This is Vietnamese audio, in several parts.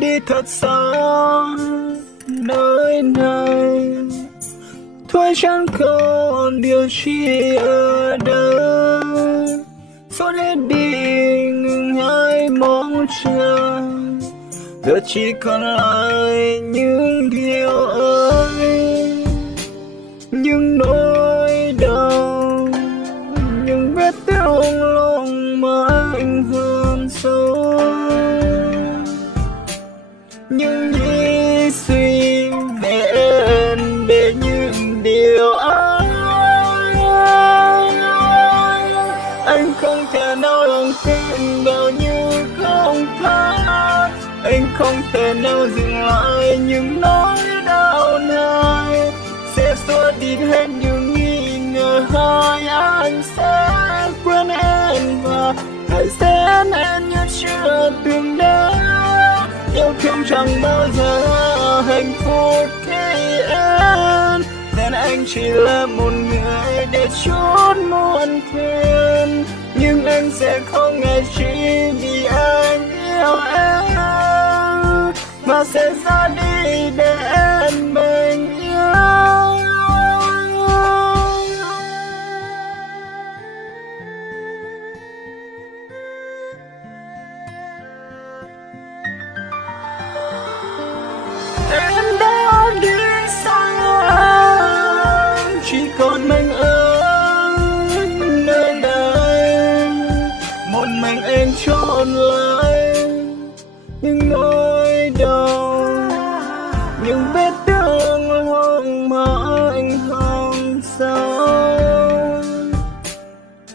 đi thật xa nơi này, thôi chẳng còn điều chi ở đây. Suốt hết đi ngừng hai mong chờ, giờ chỉ còn lại những điều ấy, những nỗi đau, những vết thương lòng mà anh hờn sâu, những nghĩ suy vẹn về những điều ấy. Anh không thể nào lòng tin vào như không tha, anh không thể nào dừng lại những nỗi đau này, sẽ xóa đi hết những nghi ngờ hai anh sẽ quên em và hãy xem em như chưa từng đến. Yêu thương chẳng bao giờ hạnh phúc khi em nên anh chỉ là một người để chút muộn phiền, nhưng anh sẽ không ngại chỉ vì anh yêu em mà sẽ ra đi để em bình yên. Em đã đi xa, chỉ còn mình anh nơi đây, một mình anh trốn lại những nỗi đau, những vết thương lòng mà anh không sao,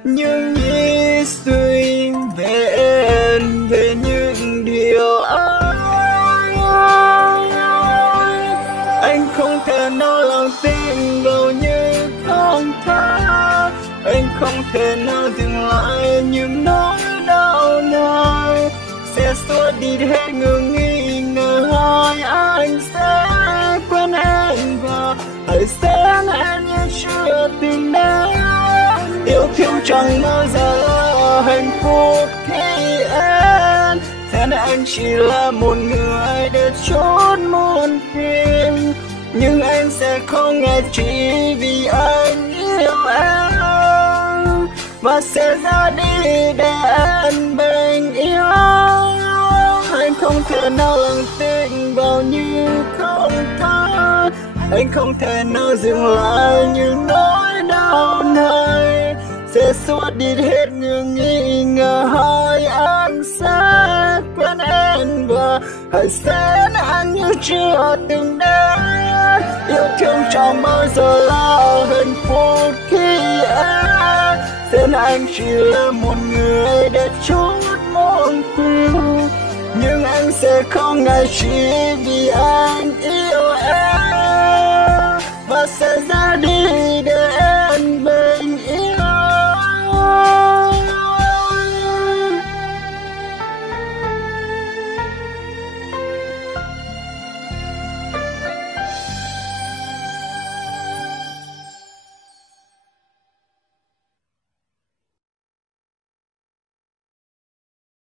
những nghĩ suy vẹn về những điều ấy. Anh không thể nào lòng tin vào như không tha, anh không thể nào dừng lại những nỗi đau này, sẽ xóa đi hết ngừng nghi ngờ hai anh sẽ quên em và hãy xem em như chưa từng đến. Yêu thương chẳng bao giờ là hạnh phúc khi em nên anh chỉ là một người để chốt muôn phiền, nhưng anh sẽ không ngại chỉ vì anh yêu em và sẽ ra đi để em bình yên. Anh không thể nào lặng tin vào như không tha, anh không thể nào dừng lại những nỗi đau này, sẽ xóa đi hết những nghi ngờ hai anh sẽ quên em và hãy xem anh như chưa từng đến. Yêu thương chẳng bao giờ là hạnh phúc khi em nên anh chỉ là một người để chút muộn phiền, nhưng anh sẽ không ngại chỉ vì anh yêu em và sẽ ra đi để